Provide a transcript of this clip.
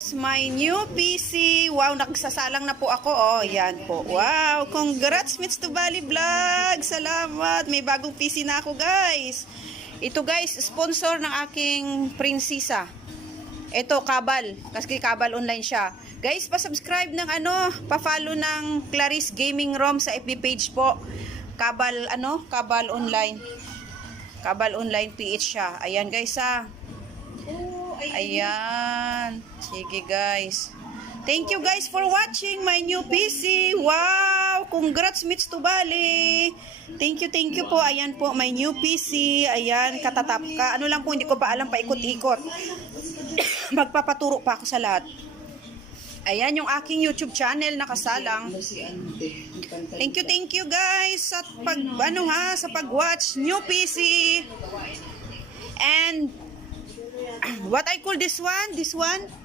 My new PC. Wow, nagsasalang na po ako. Oh, yan po. Wow, congrats Mitz to Bali Vlog. Salamat. May bagong PC na ako, guys. Ito, guys, sponsor ng aking prinsesa. Ito, Kabal. Kasi Kabal online siya. Guys, pa-subscribe ng pa-follow ng Clarice Gaming ROM sa FB page po. Kabal, Kabal online. Kabal online PH siya. Ayan, guys, Ayan. Sige, guys. Thank you, guys, for watching my new PC. Wow! Congrats, Mitz to Bali. Thank you po. Ayan po, my new PC. Ayan, katatap ka. Ano lang po, hindi ko pa alam, paikot-ikot. Magpapaturo pa ako sa lahat. Ayan, yung aking YouTube channel nakasalang. Thank you, guys, sa sa pag-watch new PC. And what I call this one?